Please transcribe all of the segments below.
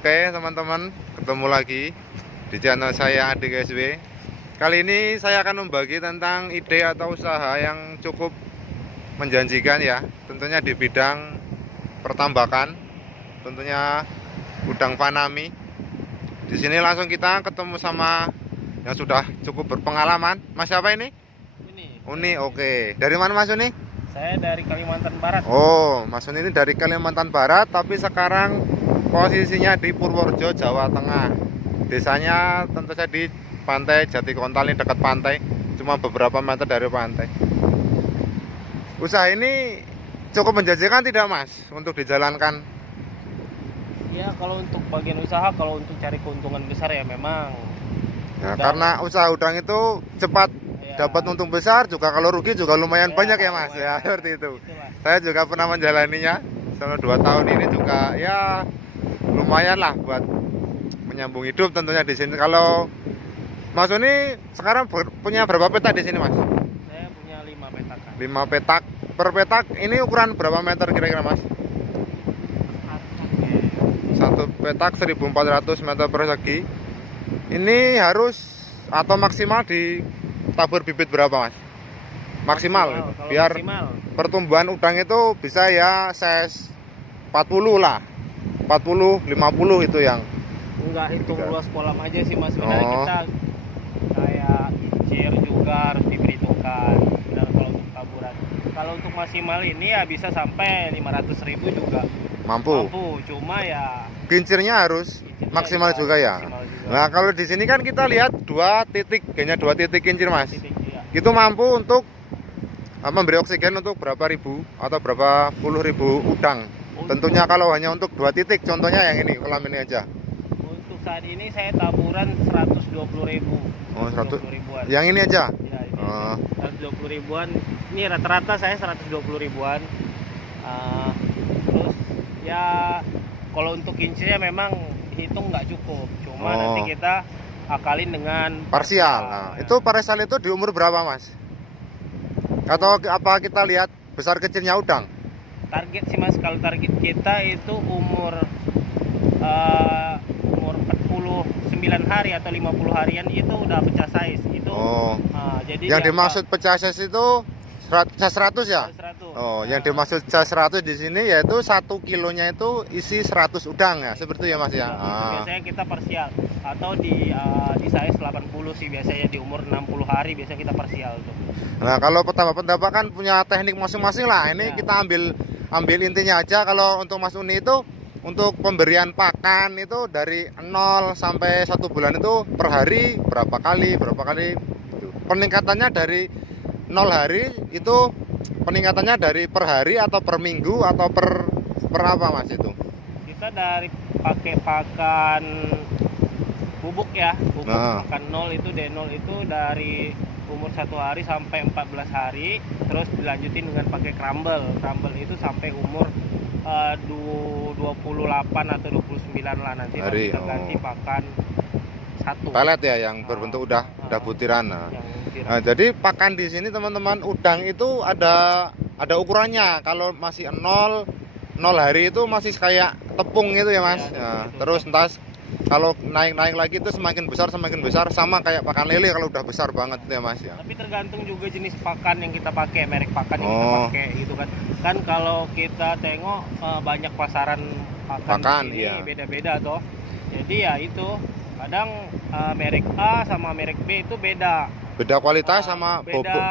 Oke teman-teman, ketemu lagi di channel saya Adik SW. Kali ini saya akan membagi tentang ide atau usaha yang cukup menjanjikan ya. Tentunya di bidang pertambakan, tentunya udang fanami. Di sini langsung kita ketemu sama yang sudah cukup berpengalaman. Mas siapa ini? Uni, oke. Dari mana Mas Uni? Saya dari Kalimantan Barat. Oh, Mas Uni ini dari Kalimantan Barat, tapi sekarang posisinya di Purworejo, Jawa Tengah. Desanya tentu saja di pantai Jatikontal, ini dekat pantai, cuma beberapa meter dari pantai. Usaha ini cukup menjanjikan tidak Mas untuk dijalankan? Ya, kalau untuk bagian usaha, kalau untuk cari keuntungan besar ya memang. Ya, karena usaha udang itu cepat dapat untung besar, juga kalau rugi juga lumayan banyak ya Mas. Ya seperti itu. Saya juga pernah menjalaninya selama 2 tahun ini juga ya lumayan lah buat menyambung hidup tentunya di sini. Kalau Mas Uni sekarang punya berapa petak di sini Mas? Saya punya 5 petak. 5 petak. Per petak ini ukuran berapa meter kira-kira Mas? Satu petak 1400 meter persegi. Ini harus atau maksimal ditabur bibit berapa Mas? Maksimal biar pertumbuhan udang itu bisa ya size 40 lah, 40 50 itu yang enggak hitung luas kolam aja sih Mas. Sebenarnya kita kayak incir juga harus diperhitungkan. Dan kalau untuk taburan, kalau untuk maksimal ini ya bisa sampai 500.000 juga mampu. Cuma ya kincirnya harus maksimal juga ya. Nah kalau di sini kan kita lihat 2 titik, kayaknya 2 titik kincir Mas. Itu mampu untuk memberi oksigen untuk berapa ribu atau berapa puluh ribu udang. Tentunya kalau hanya untuk 2 titik, contohnya yang ini, kolam ini aja. Untuk saat ini saya taburan 120.000. Oh, 100 ribuan. Yang ini aja? Ya, ini 120 ribuan. Ini rata-rata saya 120 ribuan. Terus ya kalau untuk kincirnya memang hitung nggak cukup. Cuma nanti kita akalin dengan parsial. Nah, ya. Itu parsial itu di umur berapa Mas? Atau apa kita lihat besar kecilnya udang? Target sih Mas, kalau target kita itu umur 49 hari atau 50 harian itu udah pecah size itu. Jadi yang dimaksud pecah size itu 100 ya? 100. Oh, yang dimaksud 100 di sini yaitu 1 kilonya itu isi 100 udang ya, seperti itu ya Mas ya. Biasanya kita parsial atau di size 80 sih biasanya, di umur 60 hari biasanya kita parsial tuh. Nah, kalau petambak kan punya teknik masing-masing lah. Ini kita ambil intinya aja. Kalau untuk Mas Uni itu untuk pemberian pakan itu dari 0 sampai 1 bulan itu per hari berapa kali gitu. Peningkatannya dari 0 hari itu peningkatannya dari per hari atau per minggu atau per apa Mas itu? Kita dari pakai pakan bubuk ya, pakan 0 itu D0 itu dari umur 1 hari sampai 14 hari, terus dilanjutin dengan pakai crumble. Crumble itu sampai umur 28 atau 29 lah, nanti hari, kita ganti pakan satu pelet ya yang berbentuk udah butiran. Nah, jadi pakan di sini teman-teman udang itu ada ukurannya. Kalau masih 0 hari itu masih kayak tepung gitu ya Mas. Ya, terus entar kalau naik lagi itu semakin besar sama kayak pakan lele kalau udah besar banget ya Mas ya. Tapi tergantung juga jenis pakan yang kita pakai, merek pakan yang kita pakai gitu kan. Kan kalau kita tengok banyak pasaran pakan di sini beda-beda toh. Jadi ya itu kadang merek A sama merek B itu beda kualitas sama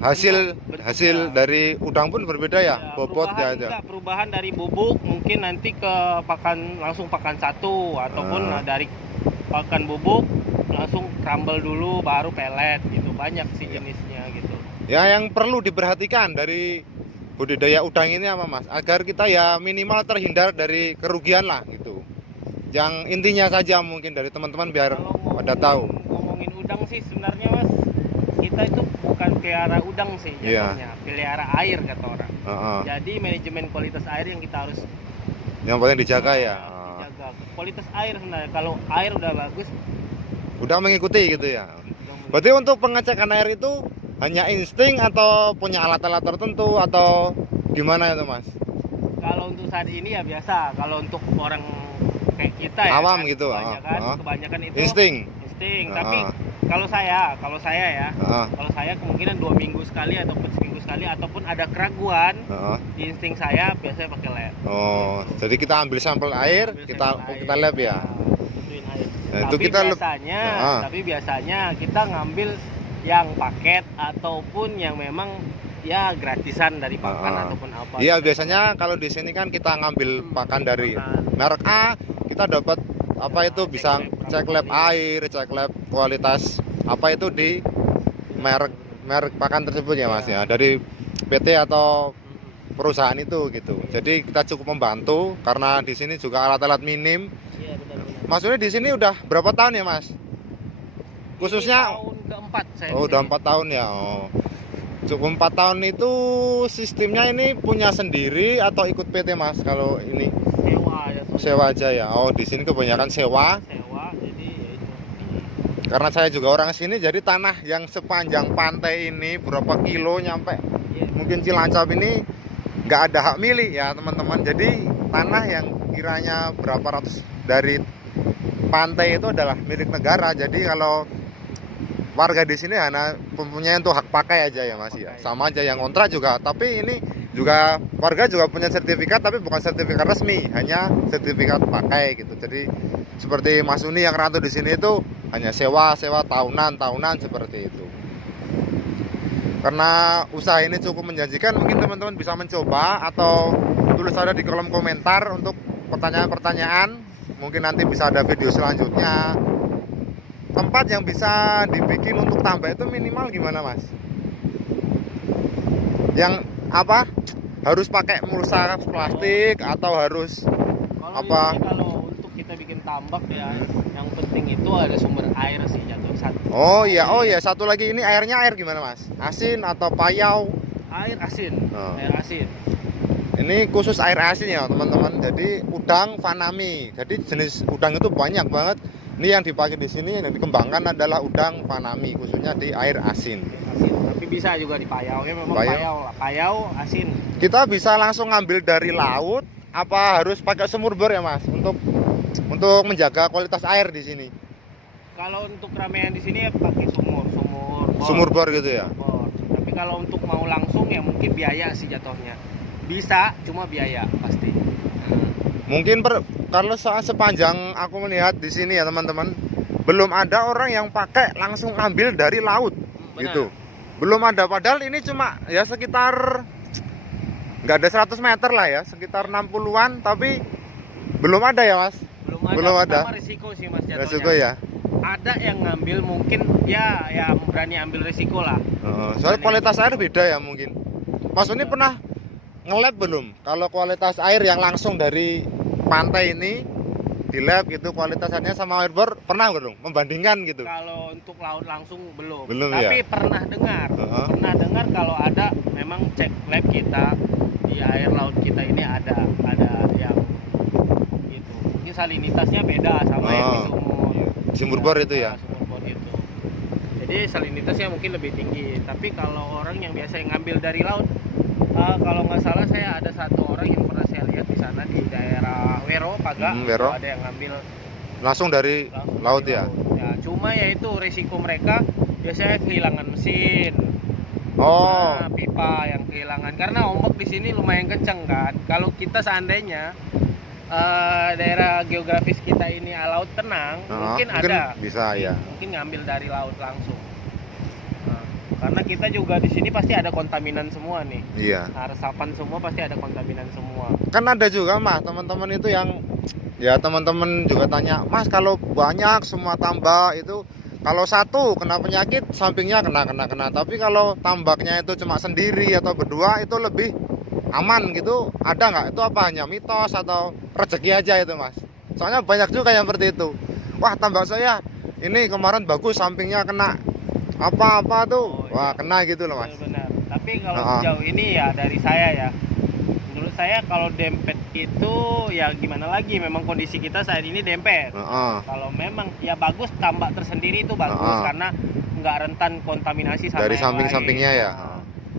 hasil dari udang pun berbeda ya, bobotnya aja. Perubahan dari bubuk mungkin nanti ke pakan langsung pakan satu, ataupun dari pakan bubuk langsung crumble dulu baru pelet gitu. Banyak sih jenisnya gitu. Ya, yang perlu diperhatikan dari budidaya udang ini apa Mas? Agar kita ya minimal terhindar dari kerugian lah gitu. Yang intinya saja mungkin dari teman-teman biar pada tahu. Ngomongin udang sih sebenarnya Mas, kita itu bukan pelihara udang sih jadinya, pelihara air kata orang. Jadi manajemen kualitas air yang kita harus paling dijaga ya. Dijaga kualitas air sebenarnya. Kalau air udah bagus, udah mengikuti gitu ya. Berarti untuk pengecekan air itu hanya insting atau punya alat-alat tertentu atau gimana itu Mas? Kalau untuk saat ini ya biasa. Kalau untuk orang kayak kita ya. Awam kan? gitu. Kebanyakan itu Insting. Tapi kalau saya ya, kalau saya kemungkinan 2 minggu sekali ataupun seminggu sekali ataupun ada keraguan di insting saya biasanya pakai lab. Oh, jadi kita ambil sampel air, kita lab ya. Tentuin air. Nah, itu kita tapi biasanya kita ngambil yang paket ataupun yang memang ya gratisan dari pakan ataupun apa. Iya, biasanya kalau di sini kan kita ngambil pakan dari merek A, kita dapat apa itu bisa cek lab air, cek lab kualitas apa itu di merek pakan tersebut ya Mas ya, dari PT atau perusahaan itu gitu. Jadi kita cukup membantu karena di sini juga alat-alat minim. Iya, benar-benar. Maksudnya di sini udah berapa tahun ya Mas? Khususnya ini tahun keempat saya. Oh, udah 4 tahun ya. Oh. Cukup 4 tahun itu sistemnya ini punya sendiri atau ikut PT Mas kalau ini? Sewa aja ya. Oh, di sini kebanyakan sewa. Jadi ya itu. Karena saya juga orang sini, jadi tanah yang sepanjang pantai ini berapa kilo nyampe mungkin Cilacap ini nggak ada hak milik ya teman-teman. Jadi tanah yang kiranya berapa ratus dari pantai itu adalah milik negara. Jadi kalau warga di sini hanya mempunyai untuk hak pakai aja ya Mas ya. Sama aja yang kontrak juga. Tapi ini juga warga juga punya sertifikat, tapi bukan sertifikat resmi, hanya sertifikat pakai gitu. Jadi seperti Mas Uni yang rantau di sini itu hanya sewa tahunan seperti itu. Karena usaha ini cukup menjanjikan, mungkin teman-teman bisa mencoba atau tulis ada di kolom komentar untuk pertanyaan-pertanyaan. Mungkin nanti bisa ada video selanjutnya. Tempat yang bisa dibikin untuk tambak itu minimal gimana Mas? Yang apa? Harus pakai mulsa plastik atau harus apa? Kalau untuk kita bikin tambak ya, yang penting itu ada sumber air sih jatuh satu. Oh iya, satu lagi ini airnya air gimana Mas? Asin atau payau? Air asin. Air asin. Ini khusus air asin ya teman-teman. Jadi udang Fanami. Jadi jenis udang itu banyak banget. Ini yang dipakai di sini yang dikembangkan adalah udang Fanami, khususnya di air asin. Tapi bisa juga di payau ya, memang payau asin. Kita bisa langsung ngambil dari laut apa harus pakai sumur bor ya Mas untuk menjaga kualitas air di sini? Kalau untuk ramean di sini ya pakai sumur bor gitu ya. Tapi kalau untuk mau langsung ya mungkin biaya sih jatuhnya. Bisa, cuma biaya pasti. Mungkin kalau sepanjang aku melihat di sini ya teman-teman, belum ada orang yang pakai langsung ambil dari laut. Gitu. Belum ada, padahal ini cuma ya sekitar nggak ada 100 meter lah ya, sekitar 60-an, tapi belum ada ya Mas. Belum ada. Risiko sih Mas jatuhnya. Risiko ya. Ada yang ngambil mungkin ya berani ambil risiko lah. Soalnya kualitas air beda ya mungkin. Mas ini pernah nge-lab belum? Kalau kualitas air yang langsung dari pantai ini di lab gitu kualitasnya sama air bor pernah belum membandingkan gitu? Kalau untuk laut langsung belum ya? Tapi pernah dengar kalau ada memang cek lab kita di air laut kita ini ada yang gitu. Mungkin salinitasnya beda sama yang di sumur bor itu ya. Sumur bor itu. Jadi salinitasnya mungkin lebih tinggi. Tapi kalau orang yang biasa ngambil dari laut, kalau nggak salah saya ada satu orang yang pernah saya lihat di sana di daerah Wero, Paga, ada yang ngambil langsung dari laut ya. Cuma ya itu risiko mereka biasanya kehilangan mesin, pipa yang kehilangan karena ombak di sini lumayan kencang kan. Kalau kita seandainya daerah geografis kita ini laut tenang, mungkin ada bisa ya. Mungkin ngambil dari laut langsung. Karena kita juga di sini pasti ada kontaminan semua nih. Iya. Resapan semua pasti ada kontaminan semua. Kan ada juga Mas teman-teman itu yang ya teman-teman juga tanya, Mas kalau banyak semua tambak itu kalau satu kena penyakit sampingnya kena. Tapi kalau tambaknya itu cuma sendiri atau berdua itu lebih aman gitu. Ada nggak? Itu apa hanya mitos atau rezeki aja itu Mas? Soalnya banyak juga yang seperti itu. Wah tambak saya ini kemarin bagus sampingnya kena apa tuh, wah kena gitu loh Mas. Benar. Tapi kalau sejauh ini ya dari saya ya, menurut saya kalau dempet itu ya gimana lagi, memang kondisi kita saat ini dempet. Kalau memang ya bagus tambak tersendiri itu bagus karena nggak rentan kontaminasi sama dari samping-sampingnya ya.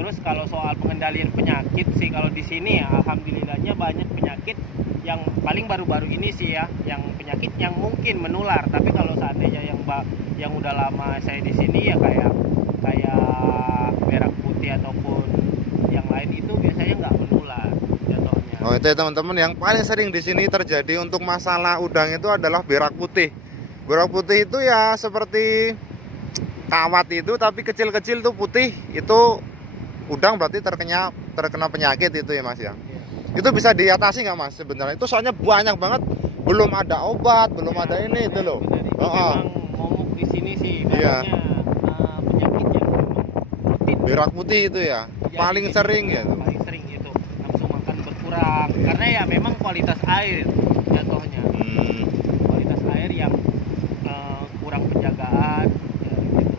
Terus kalau soal pengendalian penyakit sih kalau di sini ya alhamdulillahnya banyak penyakit yang paling baru-baru ini sih ya, yang penyakit yang mungkin menular. Tapi kalau seandainya yang udah lama saya di sini ya kayak berak putih ataupun yang lain itu biasanya nggak menular jatuhnya. Oh, itu ya teman-teman, yang paling sering di sini terjadi untuk masalah udang itu adalah berak putih. Berak putih itu ya seperti kawat itu tapi kecil-kecil tuh putih, itu udang berarti terkena penyakit itu ya Mas ya. Itu bisa diatasi nggak Mas sebenarnya? Itu soalnya banyak banget, belum ada obat, belum ada ini itu loh. Memang momok di sini sih Iya. penyakit yang memang rutin. Berak putih itu ya, Jadi paling gitu, sering ya. paling sering itu nafsu makan berkurang karena ya memang kualitas air jatuhnya. Kualitas air yang kurang penjagaan ya gitu.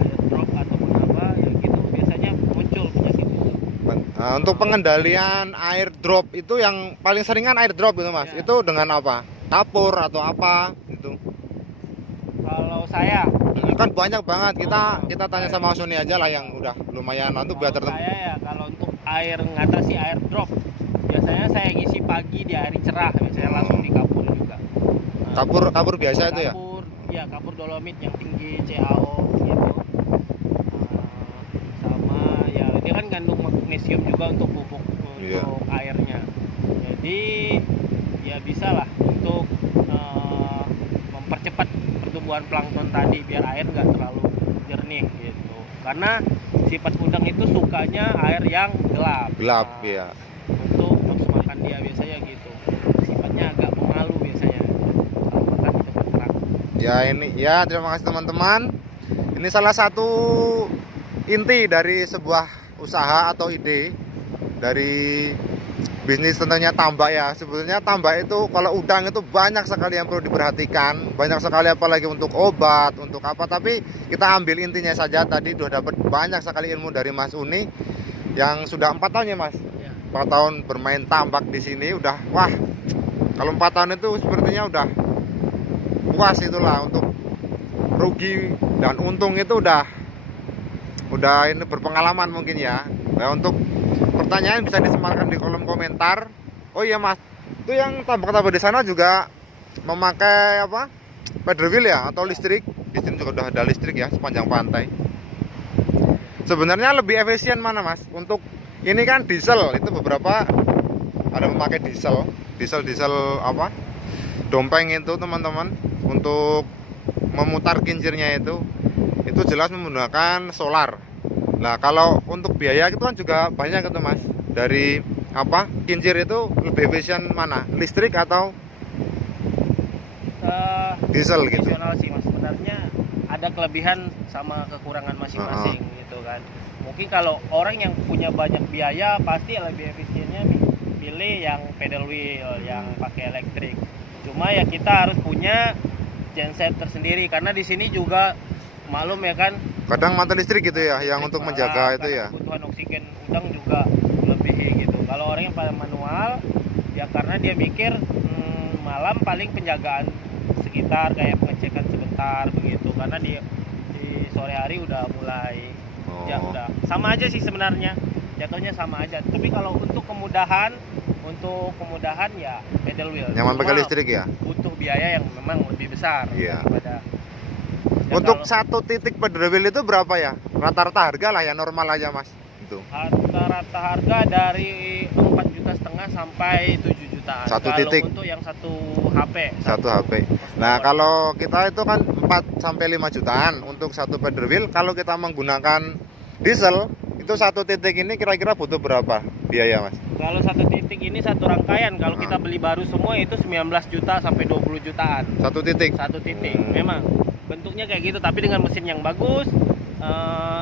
Air drop ataupun apa ya gitu biasanya muncul penyakit itu. Untuk pengendalian air drop itu yang paling seringan air drop itu Mas. Ya. Itu dengan apa? Kapur atau apa itu? Kalau saya Kan banyak banget. Kita tanya sama Mas Sony aja lah yang udah lumayan untuk biar kalau saya ya kalau untuk air ngatasi air drop biasanya saya ngisi pagi di hari cerah biasanya langsung di kapur juga. kapur biasa itu ya. Kapur dolomit yang tinggi CaO gitu. Sama ya dia kan kandung magnesium juga untuk pupuk Iya. untuk airnya. Jadi ya bisa lah untuk mempercepat pertumbuhan plankton tadi biar air nggak terlalu jernih gitu. Karena sifat udang itu sukanya air yang gelap. Gelap Nah, ya. untuk nafsu makan dia biasanya gitu. Sifatnya agak pemalu biasanya kalau makan di tempat terang. Ya ini ya, terima kasih teman-teman. Ini salah satu inti dari sebuah usaha atau ide dari bisnis tentunya tambak ya. Sebetulnya tambak itu kalau udang itu banyak sekali yang perlu diperhatikan, banyak sekali apalagi untuk obat, untuk apa. Tapi kita ambil intinya saja, tadi sudah dapat banyak sekali ilmu dari Mas Uni yang sudah 4 tahun ya Mas. Ya. 4 tahun bermain tambak di sini udah wah. Kalau 4 tahun itu sepertinya udah puas itulah, untuk rugi dan untung itu udah ini berpengalaman mungkin ya. Nah, untuk pertanyaan bisa disematkan di kolom komentar. Oh iya Mas, itu yang tambak-tambak di sana juga memakai apa? Paddle wheel ya atau listrik? Di sini juga udah ada listrik ya sepanjang pantai. Sebenarnya lebih efisien mana Mas? Untuk ini kan diesel, itu beberapa ada memakai diesel apa? Dompeng itu teman-teman, untuk memutar kincirnya itu jelas menggunakan solar. Nah kalau untuk biaya itu kan juga banyak itu Mas. Dari apa kincir itu lebih efisien mana? Listrik atau diesel gitu? Tradisional sih Mas, sebenarnya ada kelebihan sama kekurangan masing-masing gitu kan. Mungkin kalau orang yang punya banyak biaya pasti lebih efisiennya pilih yang pedal wheel yang pakai elektrik. Cuma ya kita harus punya genset tersendiri karena di sini juga malum ya kan, Kadang mati listrik gitu ya, yang untuk menjaga itu ya. kebutuhan oksigen udang juga lebih gitu. Kalau orang yang pada manual ya karena dia mikir malam paling penjagaan sekitar kayak pengecekan sebentar begitu, karena di sore hari udah mulai ya udah sama aja sih sebenarnya, jatuhnya sama aja. Tapi kalau untuk kemudahan ya pedal wheel. Nyaman pakai listrik ya. Butuh biaya yang memang lebih besar Iya. daripada Untuk satu titik paddle wheel itu berapa ya? Rata-rata harga lah ya, normal aja Mas. Itu. rata-rata harga dari 4,5 juta sampai 7 jutaan. Satu kalau titik. untuk yang satu HP. Satu HP. Nah, kalau kita itu kan 4 sampai 5 jutaan untuk satu paddle wheel. Kalau kita menggunakan diesel, itu satu titik ini kira-kira butuh berapa biaya Mas? Kalau satu titik ini satu rangkaian, kalau kita beli baru semua itu 19 juta sampai 20 jutaan. Satu titik. Satu titik. Memang bentuknya kayak gitu, tapi dengan mesin yang bagus,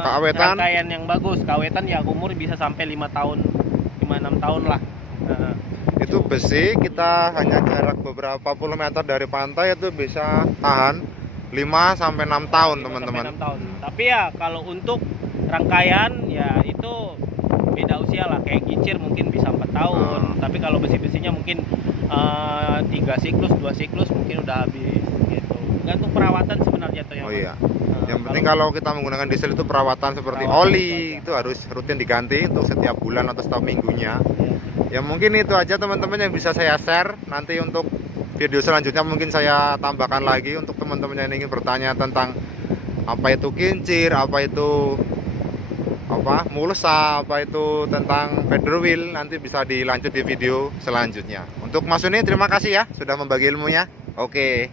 Keawetan. rangkaian yang bagus, keawetan ya umur bisa sampai 5 tahun, 5-6 tahun lah. Itu besi, kita hanya jarak beberapa puluh meter dari pantai itu bisa tahan 5 sampai 6 tahun, 5 teman-teman. sampai 6 tahun. Tapi ya kalau untuk rangkaian ya itu beda usia lah, kayak kincir mungkin bisa 4 tahun. Tapi kalau besi-besinya mungkin 3 siklus, 2 siklus mungkin udah habis gitu. Gantung perawatan sebenarnya tuh ya. Oh iya. Yang penting kalau kita menggunakan diesel itu perawatan seperti oli itu harus rutin diganti untuk setiap bulan atau setiap minggunya. Ya mungkin itu aja teman-teman yang bisa saya share. Nanti untuk video selanjutnya mungkin saya tambahkan lagi untuk teman-teman yang ingin bertanya tentang apa itu kincir, apa itu mulsa, apa itu tentang feather wheel, nanti bisa dilanjut di video selanjutnya. Untuk Mas Uni terima kasih ya sudah membagi ilmunya. Oke.